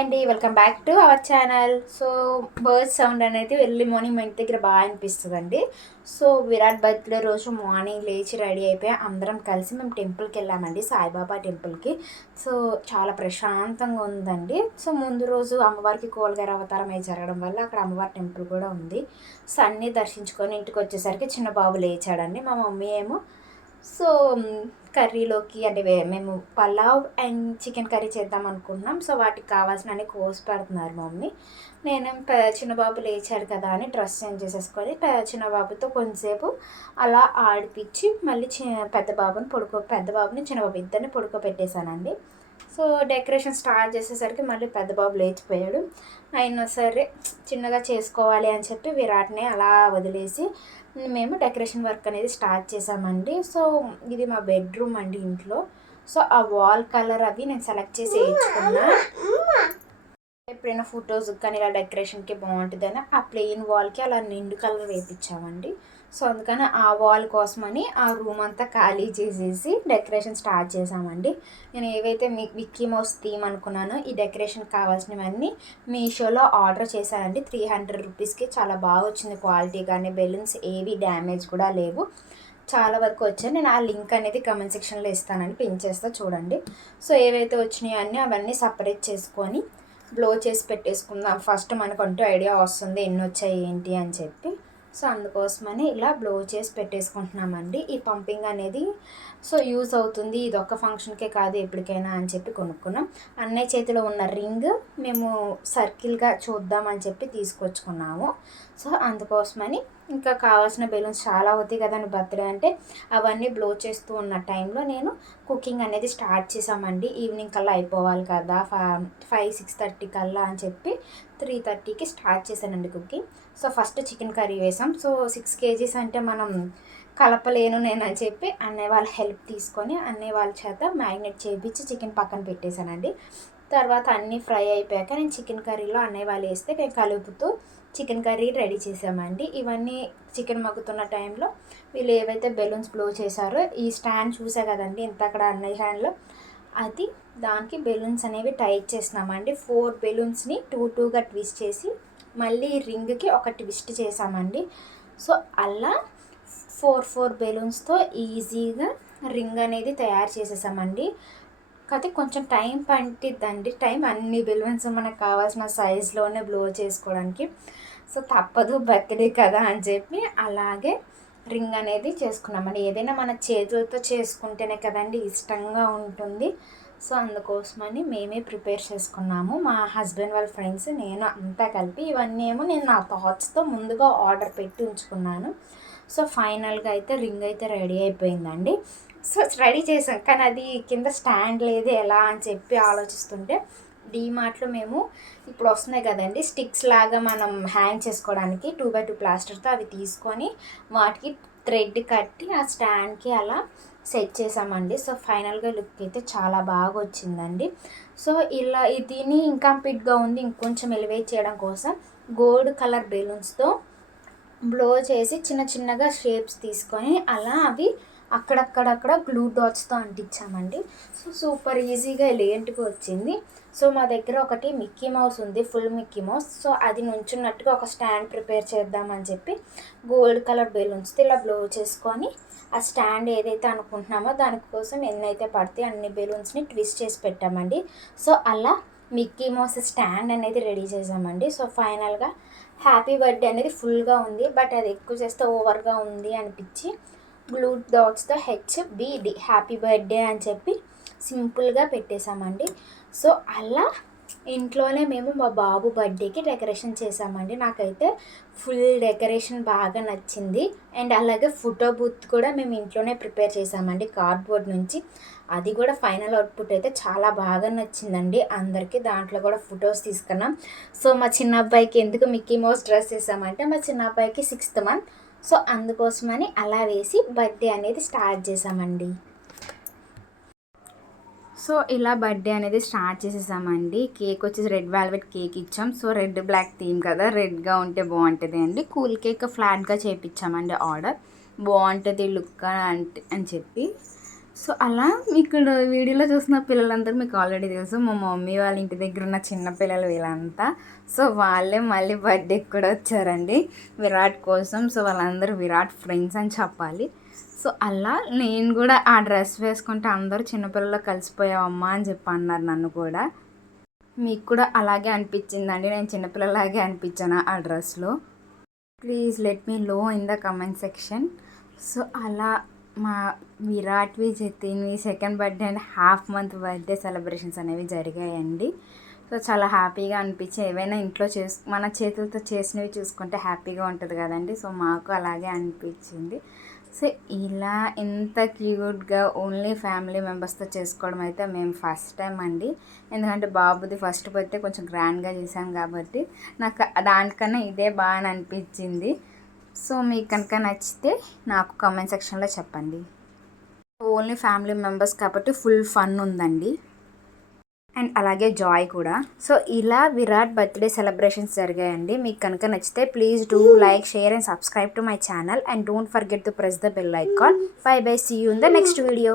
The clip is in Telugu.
హాయ్ అండి, welcome back to our channel. So bird sound అనేది ఎర్లీ మార్నింగ్ మా ఇంటి దగ్గర బాగా అనిపిస్తుందండి. సో విరాట్ బర్త్డే రోజు మార్నింగ్ లేచి రెడీ అయిపోయి అందరం కలిసి మేము టెంపుల్కి వెళ్ళామండి, సాయిబాబా టెంపుల్కి. సో చాలా ప్రశాంతంగా ఉందండి. సో ముందు రోజు అమ్మవారికి కోల్గారు అవతారం అయి జరగడం వల్ల అక్కడ అమ్మవారి టెంపుల్ కూడా ఉంది. సో అన్నీ దర్శించుకొని ఇంటికి వచ్చేసరికి చిన్న బాబు లేచాడండి. మా మమ్మీ ఏమో సో కర్రీలోకి అంటే మేము పలావ్ అండ్ చికెన్ కర్రీ చేద్దాం అనుకున్నాం. సో వాటికి కావాల్సిన అన్ని కోసి పెడుతున్నారు మమ్మీ. నేను చిన్నబాబు లేచాడు కదా అని డ్రెస్ చేంజ్ చేసేసుకొని చిన్నబాబుతో కొంచెంసేపు అలా ఆడిపించి మళ్ళీ పెద్ద బాబుని చిన్నబాబు ఇద్దరిని పడుకోబెట్టేశానండి. సో డెకరేషన్ స్టార్ట్ చేసేసరికి మళ్ళీ పెద్ద బాబు లేచిపోయాడు. అయినా సరే చిన్నగా చేసుకోవాలి అని చెప్పి విరాట్ని అలా వదిలేసి మేము డెకరేషన్ వర్క్ అనేది స్టార్ట్ చేసామండి. సో ఇది మా బెడ్రూమ్ అండి ఇంట్లో. సో ఆ వాల్ కలర్ అవి నేను సెలెక్ట్ చేసి వేయించుకున్నా. ఎప్పుడైనా ఫొటోస్ కానీ ఇలా డెకరేషన్కి బాగుంటుందని ఆ ప్లెయిన్ వాల్కి అలా నిండు కలర్ వేయించామండి. సో అందుకని ఆ వాల్ కోసమని ఆ రూమ్ అంతా ఖాళీ చేసేసి డెకరేషన్ స్టార్ట్ చేసామండి. నేను ఏవైతే మిక్కీ మౌస్ థీమ్ అనుకున్నానో ఈ డెకరేషన్ కావాల్సినవన్నీ మీషోలో ఆర్డర్ చేశానండి. 300 రూపీస్కి చాలా బాగా వచ్చింది క్వాలిటీ, కానీ బెలూన్స్ ఏవి డ్యామేజ్ కూడా లేవు, చాలా వరకు వచ్చాయి. నేను ఆ లింక్ అనేది కమెంట్ సెక్షన్లో ఇస్తానండి, పిన్ చేస్తా చూడండి. సో ఏవైతే వచ్చినాయో అన్నీ అవన్నీ సపరేట్ చేసుకొని బ్లో చేసి పెట్టేసుకుందాం. ఫస్ట్ మనకంటూ ఐడియా వస్తుంది ఎన్ని వచ్చాయి ఏంటి అని చెప్పి. సో అందుకోసమని ఇలా బ్లో చేసి పెట్టేసుకుంటున్నామండి. ఈ పంపింగ్ అనేది సో యూజ్ అవుతుంది, ఇది ఒక్క ఫంక్షన్కే కాదు ఎప్పటికైనా అని చెప్పి కొనుక్కున్నాం. అన్నయ్య చేతిలో ఉన్న రింగ్ మేము సర్కిల్గా చూద్దామని చెప్పి తీసుకొచ్చుకున్నాము. సో అందుకోసమని ఇంకా కావాల్సిన బెలూన్స్ చాలా అవుతాయి కదండి బర్త్డే అంటే, అవన్నీ బ్లో చేస్తూ ఉన్న టైంలో నేను కుకింగ్ అనేది స్టార్ట్ చేసామండి. ఈవినింగ్ కల్లా అయిపోవాలి కదా, 5-6:30 కల్లా అని చెప్పి 3:30కి స్టార్ట్ చేశానండి cooking. So first chicken curry వేసాం. సో 6 kgs అంటే మనం కలపలేను నేను అని చెప్పి అన్నయ్య వాళ్ళ హెల్ప్ తీసుకొని అన్నయ్య వాళ్ళ చేత మ్యారినేట్ చేయించి చికెన్ పక్కన పెట్టేశానండి. తర్వాత అన్నీ ఫ్రై అయిపోయాక నేను చికెన్ కర్రీలో అన్నయ్య వాళ్ళు వేస్తే నేను కలుపుతూ చికెన్ కర్రీ రెడీ చేసామండి. ఇవన్నీ చికెన్ మగ్గుతున్న టైంలో వీళ్ళు ఏవైతే బెలూన్స్ బ్లో చేశారో ఈ స్టాండ్ చూసా కదండి ఇంత అక్కడ అన్నయ్య హ్యాండ్లో, అది దానికి బెలూన్స్ అనేవి టైట్ చేసినామండి. 4 బెలూన్స్ని 2-2గా ట్విస్ట్ చేసి మళ్ళీ రింగ్కి ఒక ట్విస్ట్ చేసామండి. సో అలా 4 బెలూన్స్తో ఈజీగా రింగ్ అనేది తయారు చేసేసామండి. కాకపోతే కొంచెం టైం పట్టిద్దండి, అన్ని బెలూన్స్ మనకు కావాల్సిన సైజులోనే బ్లో చేసుకోవడానికి. సో తప్పదు బర్త్డే కదా అని చెప్పి అలాగే రింగ్ అనేది చేసుకున్నామండి. ఏదైనా మన చేతులతో చేసుకుంటేనే కదండి ఇష్టంగా ఉంటుంది. సో అందుకోసమని మేమే ప్రిపేర్ చేసుకున్నాము, మా హస్బెండ్ వాళ్ళ ఫ్రెండ్స్ నేను అంతా కలిపి. ఇవన్నీ ఏమో నేను నా థాట్స్తో ముందుగా ఆర్డర్ పెట్టి ఉంచుకున్నాను. సో ఫైనల్గా అయితే రింగ్ అయితే రెడీ అయిపోయిందండి. సో రెడీ చేసాం, కానీ అది కింద స్టాండ్ లేదు ఎలా అని చెప్పి ఆలోచిస్తుంటే డీమార్ట్లో మేము ఇప్పుడు వస్తున్నాయి కదండి స్టిక్స్ లాగా మనం హ్యాంగ్ చేసుకోవడానికి 2x2 ప్లాస్టర్తో అవి తీసుకొని వాటికి థ్రెడ్ కట్టి ఆ స్టాండ్కి అలా సెట్ చేసామండి. సో ఫైనల్గా లుక్ అయితే చాలా బాగా వచ్చిందండి. సో ఇలా దీన్ని ఇంకంప్లీట్గా ఉంది, ఇంకొంచెం ఎలివేట్ చేయడం కోసం గోల్డ్ కలర్ బెలూన్స్తో బ్లో చేసి చిన్న చిన్నగా షేప్స్ తీసుకొని అలా అవి అక్కడక్కడ గ్లూ డాట్స్తో అంటించామండి. సో సూపర్ ఈజీగా ఎలిగెంట్గా వచ్చింది. సో మా దగ్గర ఒకటి మిక్కీ మౌస్ ఉంది, ఫుల్ మిక్కీ మౌస్. సో అది నుంచున్నట్టుగా ఒక స్టాండ్ ప్రిపేర్ చేద్దామని చెప్పి గోల్డ్ కలర్ బెలూన్స్తో ఇలా బ్లో చేసుకొని ఆ స్టాండ్ ఏదైతే అనుకుంటున్నామో దానికోసం ఎన్నైతే పడితే అన్ని బెలూన్స్ని ట్విస్ట్ చేసి పెట్టామండి. సో అలా మిక్కీ మౌస్ స్టాండ్ అనేది రెడీ చేసామండి. సో ఫైనల్గా హ్యాపీ బర్త్డే అనేది ఫుల్గా ఉంది, బట్ అది ఎక్కువ చేస్తే ఓవర్గా ఉంది అనిపించి గ్లూ డాట్స్తో HBD హ్యాపీ బర్త్డే అని చెప్పి సింపుల్గా పెట్టేశామండి. సో అలా ఇంట్లోనే మేము మా బాబు బర్త్డేకి డెకరేషన్ చేసామండి. నాకైతే ఫుల్ డెకరేషన్ బాగా నచ్చింది. అండ్ అలాగే ఫోటో బూత్ కూడా మేము ఇంట్లోనే ప్రిపేర్ చేసామండి కార్డ్బోర్డ్ నుంచి. అది కూడా ఫైనల్ అవుట్పుట్ అయితే చాలా బాగా నచ్చిందండి అందరికీ. దాంట్లో కూడా ఫొటోస్ తీసుకున్నాం. సో మా చిన్న అబ్బాయికి ఎందుకు మిక్కీ మౌస్ డ్రెస్ వేసామంటే మా చిన్న అబ్బాయికి 6th month. సో అందుకోసమని అలా వేసి బర్త్డే అనేది స్టార్ట్ చేసామండి. సో ఇలా బర్త్డే అనేది స్టార్ట్ చేసేసామండి. కేక్ వచ్చేసి రెడ్ వెల్వెట్ కేక్ ఇచ్చాం. సో రెడ్ బ్లాక్ థీమ్ కదా, రెడ్గా ఉంటే బాగుంటుంది అండి. కూల్ కేక్ ఫ్లాట్గా చేయించామండి ఆర్డర్, బాగుంటుంది లుక్ అని చెప్పి. సో అలా ఇక్కడ వీడియోలో చూసిన పిల్లలందరూ మీకు ఆల్రెడీ తెలుసు, మా మమ్మీ వాళ్ళ ఇంటి దగ్గర ఉన్న చిన్న పిల్లలు వీళ్ళంతా. సో వాళ్ళే మళ్ళీ బర్త్డేకి కూడా వచ్చారండి విరాట్ కోసం. సో వాళ్ళందరూ విరాట్ ఫ్రెండ్స్ అని చెప్పాలి. సో అలా నేను కూడా ఆ డ్రెస్ వేసుకుంటే అందరూ చిన్నపిల్లలు కలిసిపోయావమ్మా అని చెప్పి అన్నారు నన్ను కూడా. మీకు కూడా అలాగే అనిపించిందండి, నేను చిన్నపిల్లలాగే అనిపించాను ఆ డ్రెస్లో? Please let me know in the comment section. So అలా మా విరాట్వి జతిన్వి second birthday and half month birthday celebrations అనేవి జరిగాయండి. సో చాలా హ్యాపీగా అనిపించి, ఏవైనా ఇంట్లో మన చేతులతో చేసినవి చూసుకుంటే హ్యాపీగా ఉంటుంది కదండి. సో మాకు అలాగే అనిపించింది. సో ఇలా ఇంత క్యూట్గా ఓన్లీ ఫ్యామిలీ మెంబర్స్తో చేసుకోవడం అయితే మేము ఫస్ట్ టైం అండి. ఎందుకంటే బాబుది ఫస్ట్ బర్త్డే కొంచెం గ్రాండ్గా చేశాం కాబట్టి నాకు దానికన్నా ఇదే బాగా అనిపించింది. సో మీకు కనుక నచ్చితే నాకు కామెంట్ సెక్షన్లో చెప్పండి. ఓన్లీ ఫ్యామిలీ మెంబర్స్ కాబట్టి ఫుల్ ఫన్ ఉందండి, అండ్ అలాగే జాయ్ కూడా. సో ఇలా విరాట్ బర్త్డే సెలబ్రేషన్స్ జరిగాయండి. మీకు కనుక నచ్చితే please do like, share and subscribe to my channel, and don't forget to press the bell icon. Bye bye, see you in the next video.